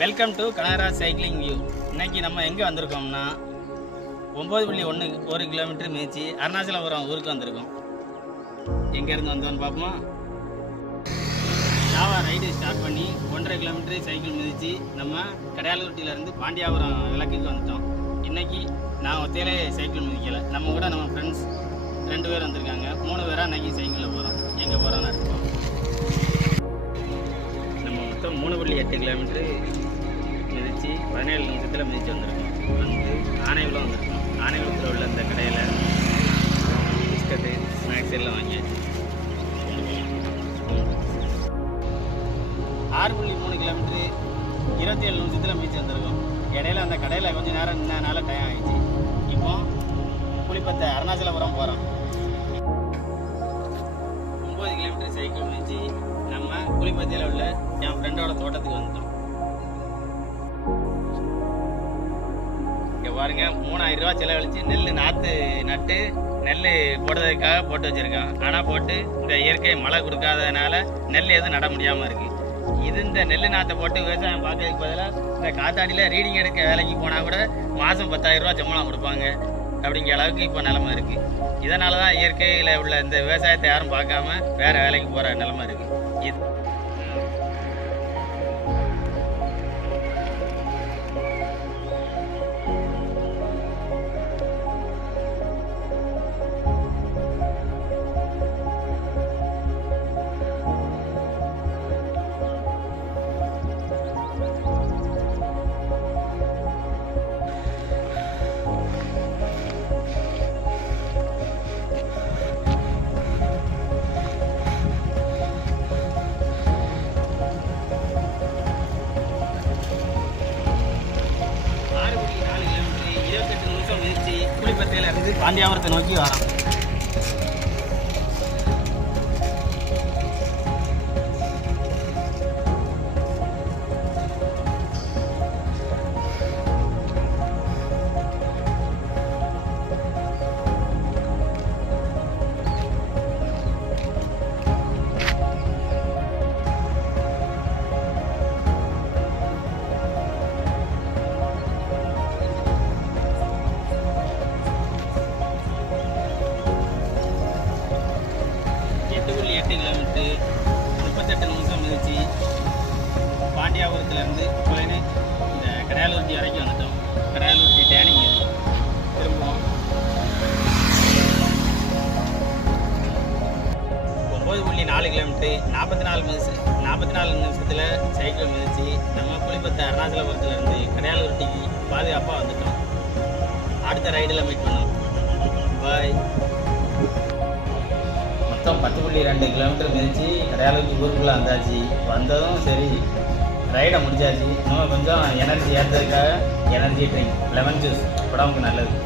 Welcome to Canara cycling view. இன்னைக்கு நம்ம எங்கே வந்திருக்கோம்னா 9.1 கிலோமீட்டர் மிதிச்சு அருணாச்சலபுரம் ஊருக்கு வந்திருக்கோம். எங்கேருந்து வந்தோன்னு பார்ப்போமா? ஜாவா ரைடு ஸ்டார்ட் பண்ணி 1.5 கிலோமீட்டர் சைக்கிள் மிதிச்சு நம்ம கடையாளூட்டிலேருந்து பாண்டியாபுரம் விளக்குக்கு வந்துட்டோம். இன்றைக்கி நான் ஒத்தையிலே சைக்கிள் மிதிக்கலை. நம்ம கூட நம்ம ஃப்ரெண்ட்ஸ் 2 பேர் வந்திருக்காங்க. 3 பேராக இன்றைக்கி சைக்கிளில் போகிறோம். எங்கே போகிறோன்னு இருக்கோம். நம்ம மொத்தம் 3.8 கிலோமீட்டர் மிதித்து 17 நிமிஷத்தில் மிதித்து வந்திருக்கோம். வந்து ஆனைகுளம் வந்திருக்கோம். ஆனைகுளத்தில் உள்ள இந்த கடையில் பிஸ்கட்டு ஸ்நாக்ஸ் எல்லாம் வாங்கியாச்சு. 6.3 கிலோமீட்டர் 27 நிமிஷத்தில் மிதித்து வந்திருக்கோம். இடையில அந்த கடையில் கொஞ்சம் நேரம் நின்றனால டைம் ஆகிடுச்சு. இப்போ புலிப்பத்தை அருணாச்சலபுரம் போகிறோம். 9 கிலோமீட்டர் சைக்கிள் மிதிச்சு நம்ம புலிப்பத்தியில் உள்ள என் ஃப்ரெண்டோட தோட்டத்துக்கு வந்துட்டோம். இங்கே பாருங்க, 3000 ரூபா செலவழித்து நெல் நாற்று நட்டு நெல் போடுறதுக்காக போட்டு வச்சுருக்கான். ஆனால் போட்டு இந்த இயற்கை மழை கொடுக்காததுனால நெல் எதுவும் நட முடியாமல் இருக்குது. இந்த நெல் நாற்றை போட்டு விவசாயம் பார்க்கறதுக்கு பதிலாக இந்த காத்தாடியில் ரீடிங் எடுக்க வேலைக்கு போனால் கூட மாதம் 10,000 ரூபா சம்பளம் கொடுப்பாங்க அப்படிங்கிற அளவுக்கு இப்போ நிலமை இருக்குது. இதனால தான் இயற்கையில் உள்ள இந்த விவசாயத்தை யாரும் பார்க்காம வேறு வேலைக்கு போகிற நிலமை இருக்குது. இது 6.4 கிலோமீட்டர் 28 நிமிஷம் மிதிச்சு புலிப்பத்தையிலிருந்து பாண்டியாபுரத்தை நோக்கி வரோம். கிலோமீட்டர் 38 நிமிஷம் மிதிச்சு பாண்டியாபுரத்துலேருந்து போயின்னு இந்த கடையாளூர்த்தி வரைக்கும் வந்துட்டோம். கடையாளூர்த்தி டேனிங் இது. திரும்புவோம். 9.4 கிலோமீட்டர் 44 நிமிஷத்தில் சைக்கிள் மிதிச்சு நம்ம புலிப்பத்தை அருணாச்சலபுரத்துலேருந்து கடையாளூர்த்திக்கு பாதுகாப்பாக வந்துட்டோம். அடுத்த ரைடில் மீட் பண்ணோம். பாய். மொத்தம் 10.2 கிலோமீட்டர் மிதிச்சு கடையாளூர்த்தி ஊருக்குள்ளே வந்தாச்சு. வந்ததும் சரி ரைடை முடிச்சாச்சு. இன்னும் கொஞ்சம் எனர்ஜி ஏற்றுறதுக்காக எனர்ஜி ட்ரிங்க் லெமன் ஜூஸ் உடம்புக்கு நல்லது.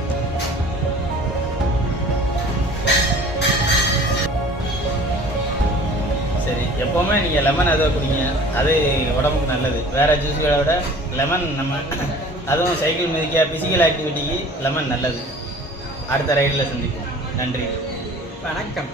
சரி, எப்போவுமே நீங்கள் லெமன் அதை குடிங்க, அது உடம்புக்கு நல்லது. வேறு ஜூஸ்களை விட லெமன் நம்ம அதுவும் சைக்கிள் மிதிக்க ஃபிசிக்கல் ஆக்டிவிட்டிக்கு லெமன் நல்லது. அடுத்த ரைடில் சந்திப்போம். நன்றி, வணக்கம்.